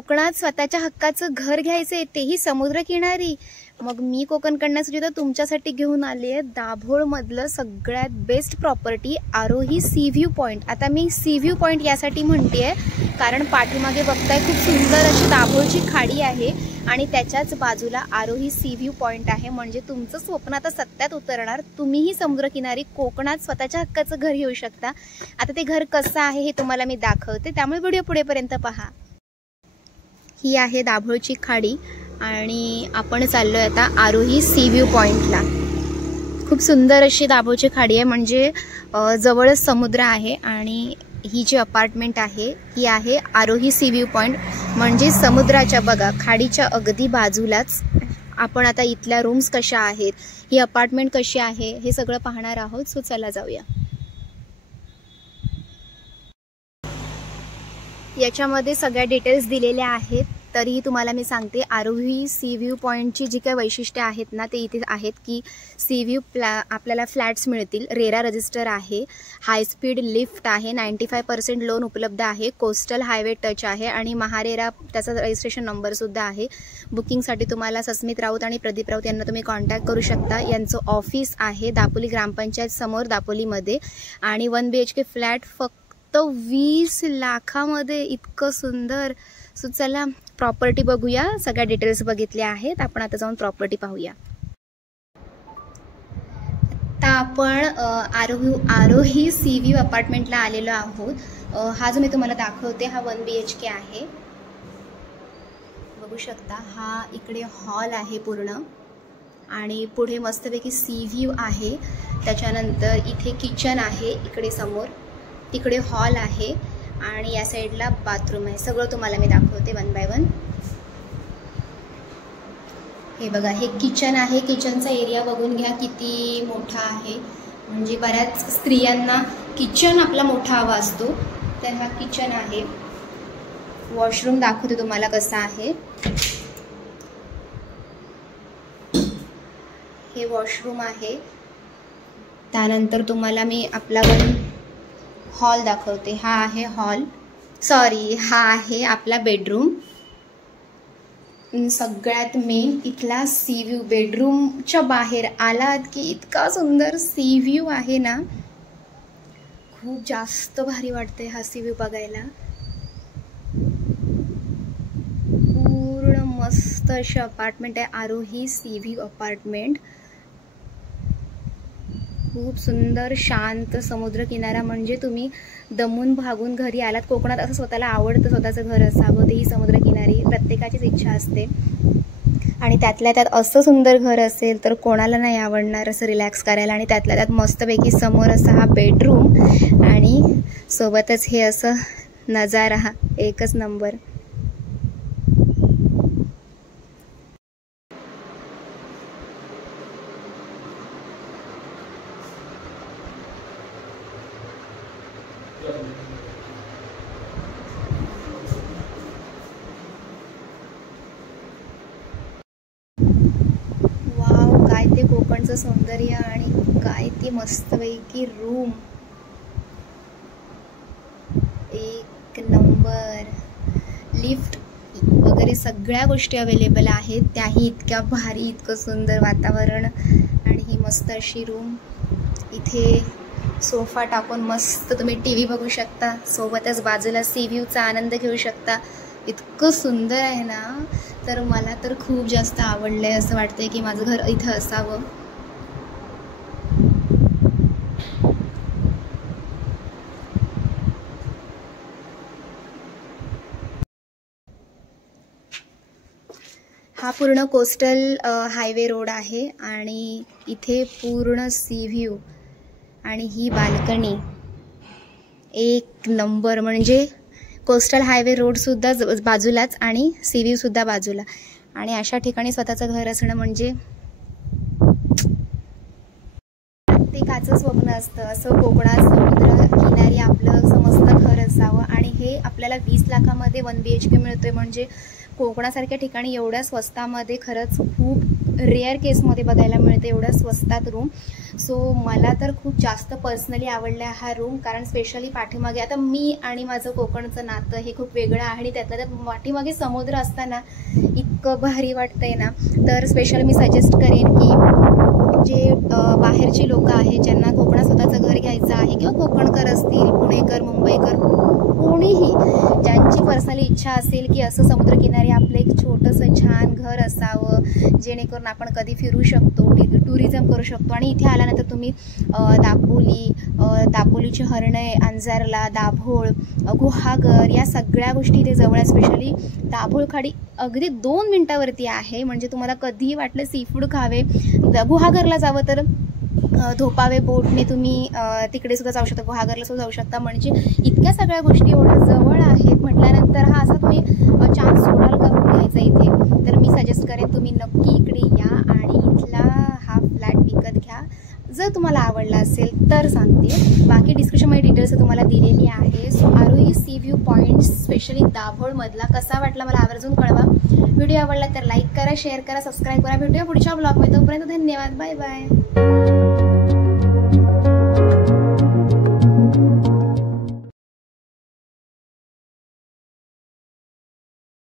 कोकणात स्वतःच्या हक्काचं घर घ्यायचंय, तेही समुद्रकिनारी। मग मी कोकण कन्या तुमच्यासाठी घेऊन आली आहे दाभोळमधलं सगळ्यात बेस्ट प्रॉपर्टी आरोही सी व्ह्यू पॉईंट। आता मी सी व्ह्यू पॉईंट यासाठी म्हणतेय कारण पाठीमागे बघताय खूप सुंदर अशी दाभोळची खाडी आहे आणि त्याच्याच बाजूला आरोही सी व्ह्यू पॉईंट आहे। म्हणजे तुमचं स्वप्न आता सत्यात उतरणार। तुम्हीही समुद्रकिनारी कोकणात स्वतःच्या हक्काचं घर घेऊ शकता। आता ते घर कसं आहे हे तुम्हाला मी दाखवते, त्यामुळे व्हिडिओ पुढेपर्यंत पहा। ही आहे दाभोळची खाडी आणि आपण चाललोय आता आरोही सी व्ह्यू पॉइंटला। खूप सुंदर अशी दाभोळची खाडी आहे, म्हणजे जवळच समुद्र आहे आणि ही जी अपार्टमेंट आहे ही आहे आरोही सी व्ह्यू पॉइंट, म्हणजे समुद्राच्या बघा खाडीच्या अगदी बाजूलाच। आपण आता इथल्या रूम्स कशा आहेत, ही अपार्टमेंट कशी आहे हे सगळं पाहणार आहोत। सो चला जाऊया। याच्यामध्ये सगळ्या डिटेल्स दिलेल्या आहेत, तरीही तुम्हाला मी सांगते आरोही सी व्ह्यू पॉईंटची जी काही वैशिष्ट्ये आहेत ना ते इथे आहेत की सी व्ह्यू आपल्याला फ्लॅट्स मिळतील, रेरा रजिस्टर आहे, हाय स्पीड लिफ्ट आहे, 95% लोन उपलब्ध आहे, कोस्टल हायवे टच आहे आणि महारेरा त्याचा रजिस्ट्रेशन नंबरसुद्धा आहे। बुकिंगसाठी तुम्हाला सस्मित राऊत आणि प्रदीप राऊत यांना तुम्ही कॉन्टॅक्ट करू शकता। यांचं ऑफिस आहे दापोली ग्रामपंचायत समोर दापोलीमध्ये आणि 1 BHK फ्लॅट फक्त 20 लाखामध्ये, इतकं सुंदर। सो चला प्रॉपर्टी बघूया। सगळ्या डिटेल्स बघितल्या आहेत, आपण आता जाऊन प्रॉपर्टी पाहूया। आता आपण आरोही सी व्ह्यू अपार्टमेंटला आलेलो आहोत। हा जो मी तुम्हाला दाखवते हा 1 BHK आहे, बघू शकता। हा इकडे हॉल आहे पूर्ण आणि पुढे मस्तपैकी सी व्ह्यू आहे। त्याच्यानंतर इथे किचन आहे, इकडे समोर, तिकडे हॉल आहे आणि या साईडला बाथरूम आहे। सगळं तुम्हाला मी दाखवते 1 बाय 1। हे बघा, हे किचन आहे। किचनचा एरिया बघून घ्या किती मोठा आहे, म्हणजे बऱ्याच स्त्रियांना किचन आपला मोठा हवा असतो, तर हा किचन आहे। वॉशरूम दाखवते तुम्हाला कसा आहे। हे वॉशरूम आहे। त्यानंतर तुम्हाला मी आपला हॉल दाखवते। हा आहे हॉल, सॉरी हा आहे आपला बेडरूम। सगळ्यात मेन इथला सी व्ह्यू, बेडरूमच्या बाहेर आलात की इतका सुंदर सी व्ह्यू आहे ना, खूप जास्त भारी वाटते हा सी व्ह्यू बघायला। पूर्ण मस्त अशी अपार्टमेंट आहे आरोही सी व्ह्यू अपार्टमेंट। खूप सुंदर शांत समुद्र किनारा, म्हणजे तुम्ही दमून भागून घरी आलात। कोकणात असं स्वतःला आवडतं स्वतःचं घर असावं, तेही समुद्रकिनारी, प्रत्येकाचीच इच्छा असते आणि त्यातल्या त्यात असं सुंदर घर असेल तर कोणाला नाही आवडणार असं रिलॅक्स करायला। आणि त्यातल्या त्यात मस्तपैकी समोर असा हा बेडरूम आणि सोबतच हे असं नजारा, एकच नंबर। वाव, काय ते कोकणचं सौंदर्य आणि काय ती मस्तपैकी रूम, एक नंबर। लिफ्ट वगैरे सगळ्या गोष्टी अवेलेबल आहेत, त्याही इतक्या भारी, इतकं सुंदर वातावरण आणि ही मस्त अशी रूम। इथे सोफा टाकून मस्त तुम्ही टीव्ही बघू शकता, सोबतच बाजूला सी व्ह्यूचा आनंद घेऊ शकता। इतकं सुंदर आहे ना, तर मला तर खूप जास्त आवडलंय। असं वाटतंय की माझं घर इथं असावं। हा पूर्ण कोस्टल हायवे रोड आहे आणि इथे पूर्ण सी व्ह्यू आणि ही बाल्कनी, एक नंबर। म्हणजे कोस्टल हायवे रोडसुद्धा बाजूलाच आणि सी व्ह्यूसुद्धा बाजूला, आणि अशा ठिकाणी स्वतःचं घर असणं म्हणजे प्रत्येकाचं स्वप्न असतं, असं कोकणात समुद्र किनारी आपलं समस्त घर असावं। आणि हे आपल्याला 20 लाखामध्ये 1 BHK मिळतोय, म्हणजे कोकणासारख्या ठिकाणी एवढ्या स्वस्तामध्ये खरंच खूप रेअर केसमध्ये बघायला मिळते एवढ्या स्वस्तात रूम। सो मला तर खूप जास्त पर्सनली आवडला हा रूम, कारण स्पेशली पाठीमागे आता मी आणि माझं कोकणचं नातं हे खूप वेगळं आहे आणि त्यातल्या त्यात पाठीमागे समुद्र असताना इतकं भारी वाटतंय ना. तर स्पेशल मी सजेस्ट करेन की जे बाहेरची लोक आहेत ज्यांना कोकणात स्वतःचं घर घ्यायचं आहे किंवा कोकणकर असतील, पुणेकर, मुंबईकर, कोणीही ज्यांची पर्सनली इच्छा असेल की असं समुद्रकिनारी आपलं एक छोटंसं छान घर असावं, जेणेकरून आपण कधी फिरू शकतो, टुरिझम करू शकतो. आणि इथे आल्यानंतर तुम्ही दापोलीची हरणे, अंजारला, दाभोळ, गुहागर या सगळ्या गोष्टी इथे जवळ आहे. स्पेशली दाभोळ खाडी अगदी 2 मिनिटावरती आहे, म्हणजे तुम्हाला कधीही वाटलं सी फूड खावे, गुहागरला जावं तर धोपावे बोटने तुम्ही तिकडे सुद्धा जाऊ शकता, गुहागरला सुद्धा जाऊ शकता. म्हणजे इतक्या सगळ्या गोष्टी एवढ्या जवळ आहेत म्हटल्यानंतर हा असा तुम्ही चान्स सोडाल करून घ्यायचा इथे. तर मी सजेस्ट करेन तुम्ही नक्की इकडे या आणि इथला हा फ्लॅट विकत घ्या. जर तुम्हाला आवडला असेल तर सांगते, बाकी डिस्क्रिप्शनमध्ये डिटेल्स तुम्हाला दिलेली आहे. सो आरोही सी व्ह्यू पॉईंट स्पेशली दाभोळमधला कसा वाटला मला आवर्जून कळवा. व्हिडिओ आवडला तर लाईक करा, शेअर करा, सबस्क्राईब करा. भेटूया पुढच्या ब्लॉगमध्ये. तोपर्यंत धन्यवाद, बाय बाय.